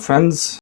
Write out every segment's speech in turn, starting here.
Friends,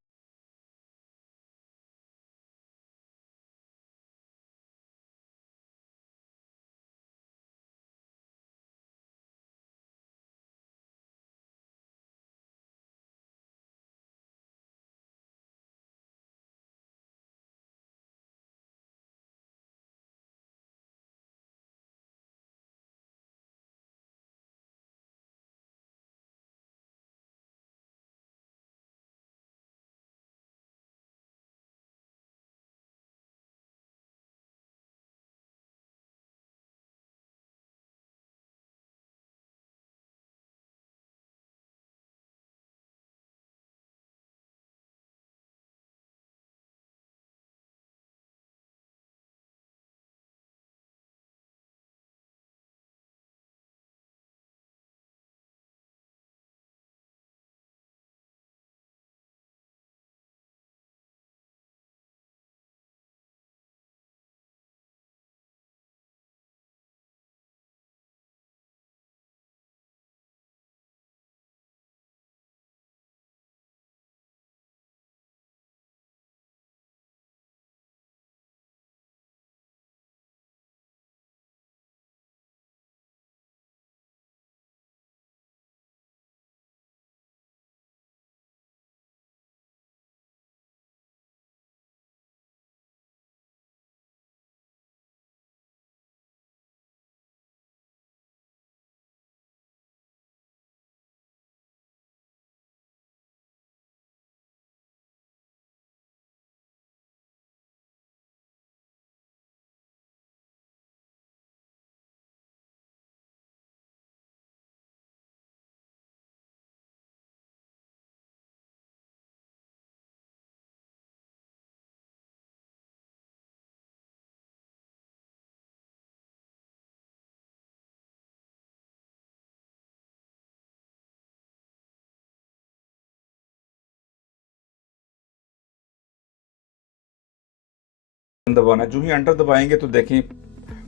दबाना है। जो ही एंटर दबाएंगे तो देखें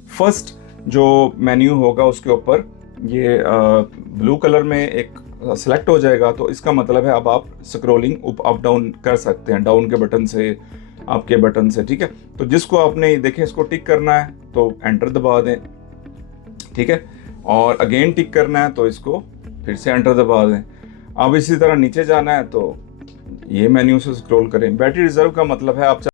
फर्स्ट जो मेन्यू होगा उसके ऊपर ये ब्लू कलर में एक सेलेक्ट हो जाएगा। तो इसका मतलब है अब आप स्क्रॉलिंग अप डाउन कर सकते हैं डाउन के बटन से, आपके बटन से। ठीक है, तो जिसको आपने देखें इसको टिक करना है तो एंटर दबा दें। ठीक है, और अगेन टिक करना है तो इसको फिर से एंटर दबा दें। अब इसी तरह नीचे जाना है तो ये मेन्यू से स्क्रॉल करें। बैटरी रिजर्व का मतलब है आप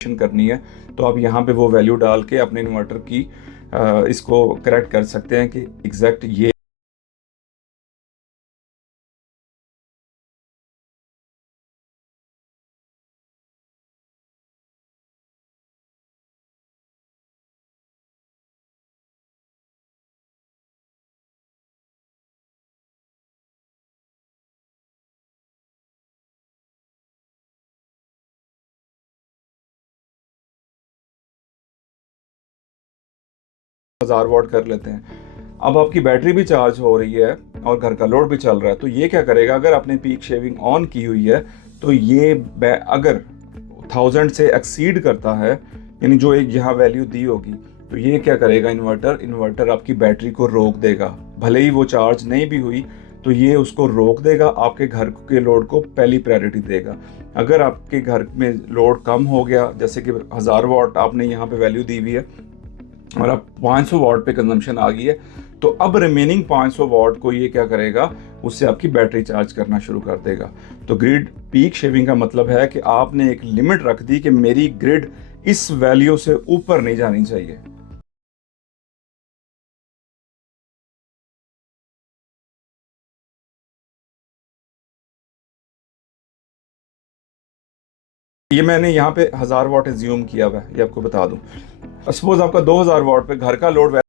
करनी है तो आप यहाँ पे वो वैल्यू डाल के अपने इन्वर्टर की इसको करेक्ट कर सकते हैं कि एग्जैक्ट ये 1000 वाट कर लेते हैं। अब आपकी बैटरी भी चार्ज हो रही है और घर का लोड भी चल रहा है, तो ये क्या करेगा, अगर आपने पीक शेविंग ऑन की हुई है तो ये अगर 1000 से एक्सीड करता है, यानी जो एक यहाँ वैल्यू दी होगी, तो ये क्या करेगा, इन्वर्टर आपकी बैटरी को रोक देगा। भले ही वो चार्ज नहीं भी हुई तो ये उसको रोक देगा, आपके घर के लोड को पहली प्रायोरिटी देगा। अगर आपके घर में लोड कम हो गया, जैसे कि 1000 वाट आपने यहाँ पे वैल्यू दी हुई है और अब 500 वाट पे कंजम्पशन आ गई है, तो अब रिमेनिंग 500 वाट को ये क्या करेगा, उससे आपकी बैटरी चार्ज करना शुरू कर देगा। तो ग्रिड पीक शेविंग का मतलब है कि आपने एक लिमिट रख दी कि मेरी ग्रिड इस वैल्यू से ऊपर नहीं जानी चाहिए। ये मैंने यहाँ पे 1000 वाट एज्यूम किया हुआ है, ये आपको बता दूं। सपोज आपका 2000 वाट पे घर का लोड,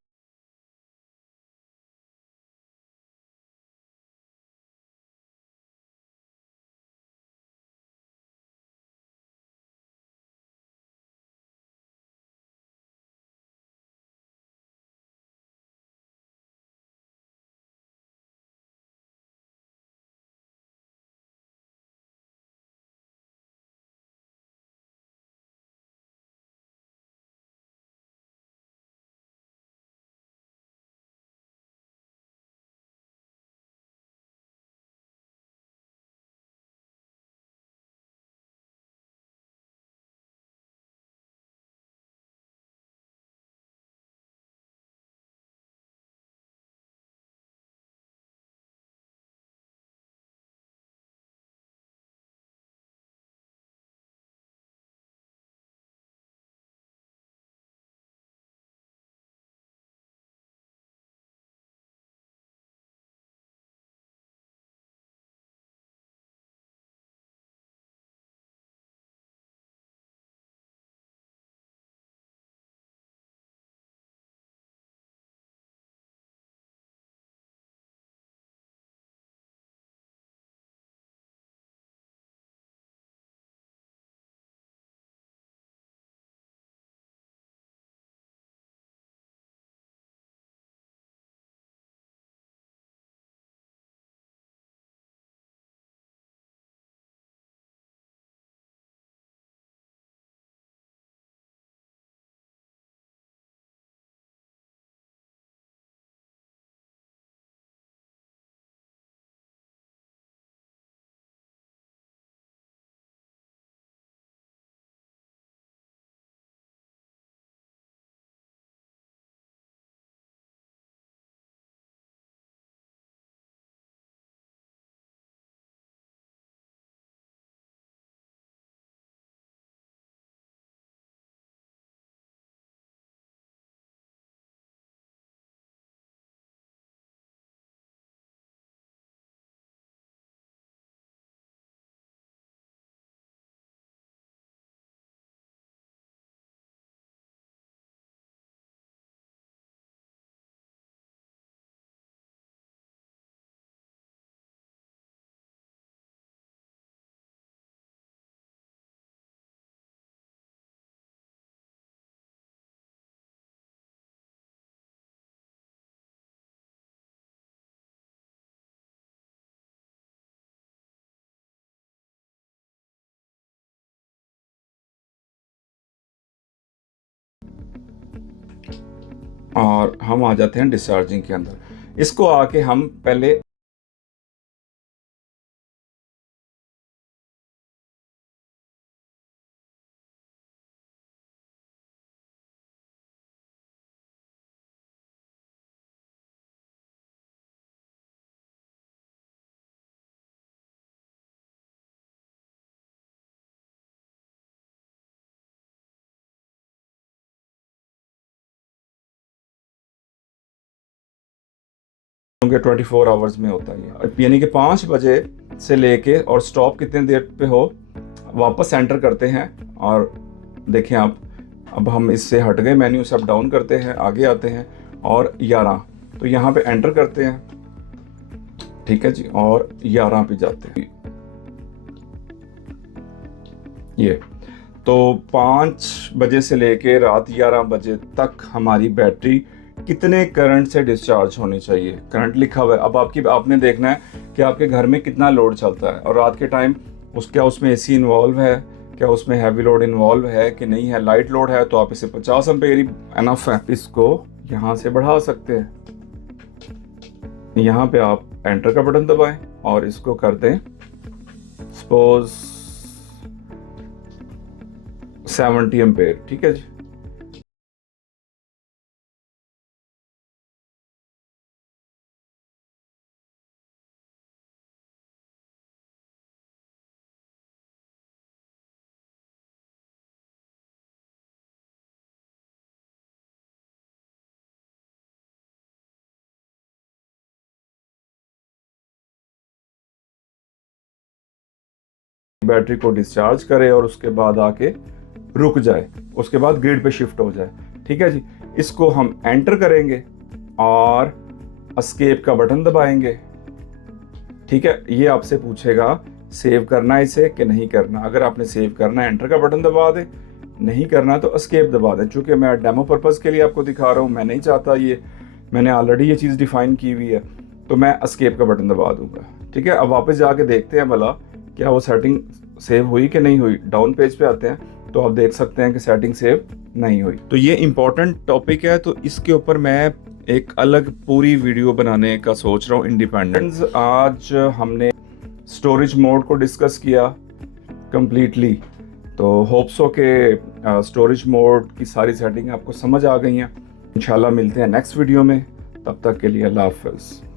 और हम आ जाते हैं डिस्चार्जिंग के अंदर। इसको आके हम पहले के 24 आवर्स में होता है, यानी कि 5 बजे से लेके और स्टॉप कितने देर पे हो, वापस एंटर करते हैं। और देखें आप, अब हम इससे हट गए, मेन्यू से अप डाउन करते हैं, आगे आते हैं और 11, तो यहाँ पे एंटर करते हैं, ठीक है जी, और 11 पे जाते हैं। ये तो 5 बजे से लेके रात 11 बजे तक हमारी बैटरी कितने करंट से डिस्चार्ज होनी चाहिए, करंट लिखा हुआ है। अब आपने देखना है कि आपके घर में कितना लोड चलता है और रात के टाइम क्या उसमें एसी इन्वॉल्व है, क्या उसमें हैवी लोड इन्वॉल्व है कि नहीं है। लाइट लोड है तो आप इसे 50 एम्पेयर ही एनफ है। इसको यहाँ से बढ़ा सकते हैं। यहाँ पे आप एंटर का बटन दबाएं और इसको कर दें सपोज 70 एम्पेयर। ठीक है जी। बैटरी को डिस्चार्ज करे और उसके बाद आके रुक जाए, उसके बाद ग्रिड पे शिफ्ट हो जाए। ठीक है जी। इसको हम एंटर करेंगे और एस्केप का बटन दबाएंगे। ठीक है, ये आपसे पूछेगा सेव करना है इसे कि नहीं करना। अगर आपने सेव करना है एंटर का बटन दबा दें, नहीं करना तो एस्केप दबा दें। चूंकि मैं डेमो पर्पज़ के लिए आपको दिखा रहा हूँ, मैं नहीं चाहता ये, मैंने ऑलरेडी ये चीज़ डिफाइन की हुई है, तो मैं एस्केप का बटन दबा दूंगा। ठीक है, अब वापस जाके देखते हैं भला क्या वो सेटिंग सेव हुई कि नहीं हुई। डाउन पेज पे आते हैं तो आप देख सकते हैं कि सेटिंग सेव नहीं हुई। तो ये इम्पोर्टेंट टॉपिक है, तो इसके ऊपर मैं एक अलग पूरी वीडियो बनाने का सोच रहा हूँ इंडिपेंडेंस। आज हमने स्टोरेज मोड को डिस्कस किया कंप्लीटली, तो होप्सो के स्टोरेज मोड की सारी सेटिंग आपको समझ आ गई हैं। इंशाल्लाह मिलते हैं नेक्स्ट वीडियो में, तब तक के लिए अल्लाह हाफ़िज़।